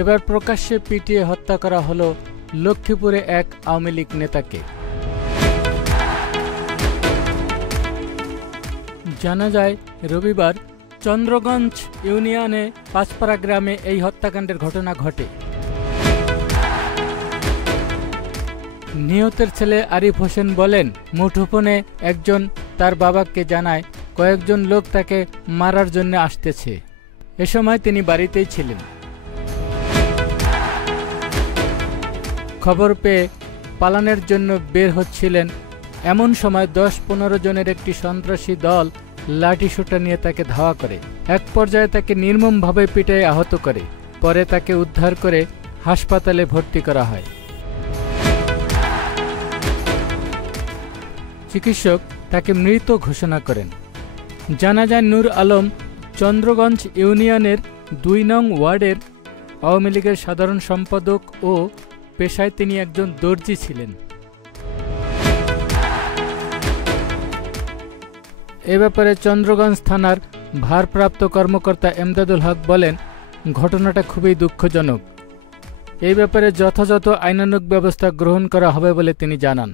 এবার প্রকাশ্যে পিটিয়ে হত্যা করা হলো লক্ষ্মীপুরে এক আওয়ামী লীগ নেতাকে। জানা যায় রবিবার চন্দ্রগঞ্জ ইউনিয়নে পাঁচপাড়া গ্রামে এই হত্যাকাণ্ডের ঘটনা ঘটে। নিহতের ছেলে আরিফ হোসেন বলেন, মুঠোফোনে একজন তার বাবাকে জানায় কয়েকজন লোক তাকে মারার জন্য আসতেছে। এ সময় তিনি বাড়িতেই ছিলেন। খবর পেয়ে পালানোর জন্য বের হচ্ছিলেন, এমন সময় 10-15 জনের একটি সন্ত্রাসী দল লাঠিসোঁটা নিয়ে তাকে ধাওয়া করে। এক পর্যায়ে তাকে নির্মমভাবে পিটায় আহত করে। পরে তাকে উদ্ধার করে হাসপাতালে ভর্তি করা হয়। চিকিৎসক তাকে মৃত ঘোষণা করেন। জানা যায় নূর আলম চন্দ্রগঞ্জ ইউনিয়নের 2 নং ওয়ার্ডের আওয়ামী লীগের সাধারণ সম্পাদক ও পেশায় তিনি একজন দর্জি ছিলেন। এ ব্যাপারে চন্দ্রগঞ্জ থানার ভারপ্রাপ্ত কর্মকর্তা এমদাদুল হক বলেন, ঘটনাটা খুবই দুঃখজনক। এই ব্যাপারে যথাযথ আইনানুগ ব্যবস্থা গ্রহণ করা হবে বলে তিনি জানান।